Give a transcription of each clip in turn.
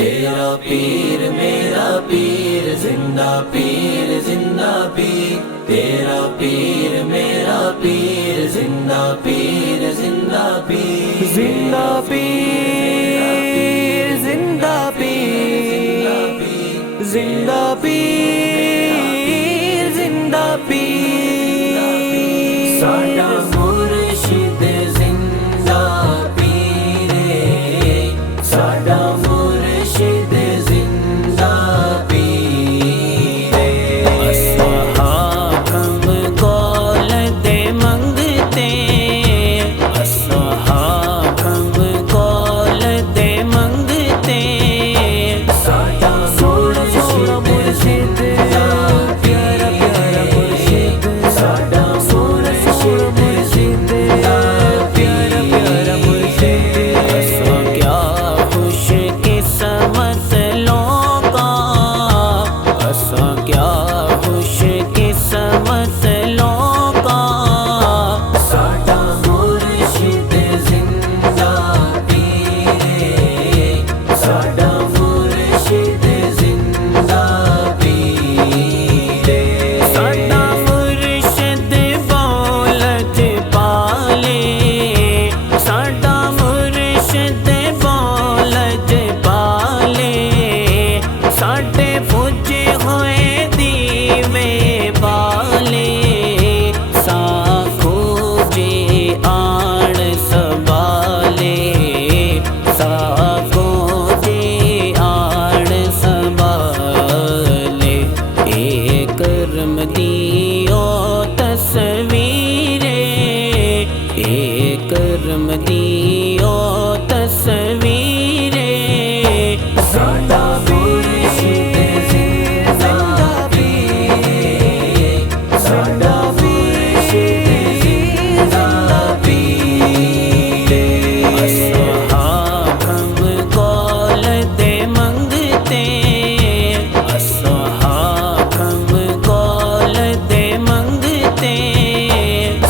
تیرا پیر میرا پیر زندہ پیر زندہ پیر، تیرا پیر میرا پیر زندہ پیر زندہ پیر، زندہ پیر زندہ پیر زندہ پیر زندہ پیر، ساڈا مرشد زندہ پیر، ساڈا مرشد زندہ پیر، اصحاب گول دے منگتے، اصحاب گول دے منگتے، ساڈا مرشد پیارا پیارا مرشد، ساڈا مرشد زندہ پیارا پیارا مرشد، اساں کیا خوش قسمت لوگاں، اساں کیا خوش قسمت لوگاں، ساڈا مرشد زندہ پیر، ساڈا مرشد زندہ پیر، ساڈا مرشد بولج پالے، ساڈا مرشد بولج پالے، ساڈے پوجے ہوئے دیوے بالے، ساکھو جے آن سنبھالے، ساکھو جے آن سنبھالے، اے کرم دیو تصویرے، اے کرم دیو تصویرے، ساڈا مرشد زندہ پیر، ساڈا مرشد زندہ پیر، اصحاب گول دے منگتے، اصحاب گول دے منگتے،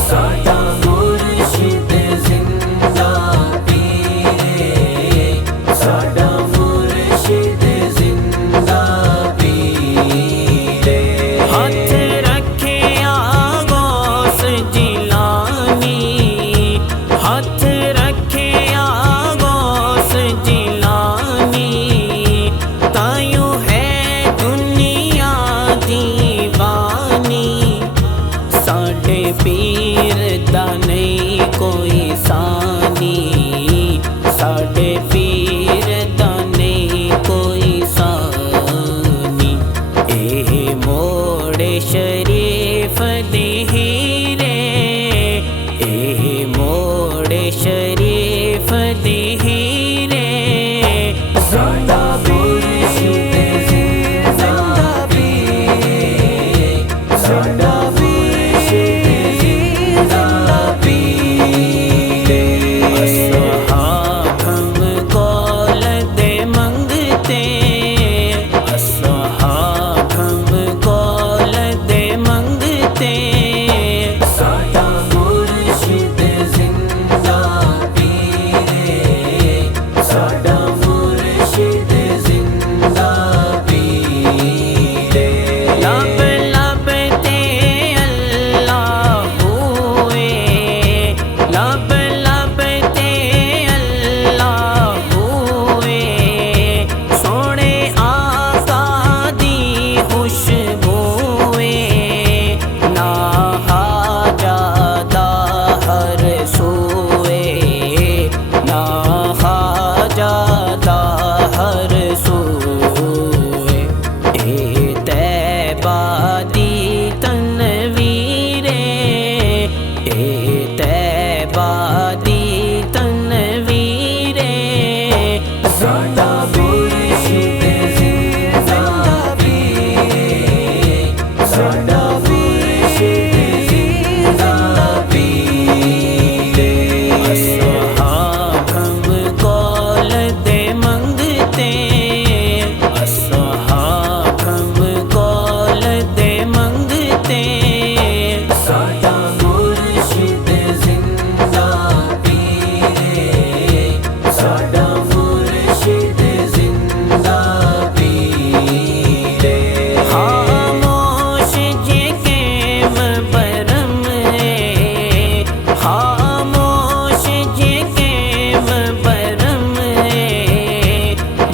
ساڈا مرشد زندہ پیر، ساڈا مرشد زندہ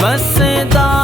وسدا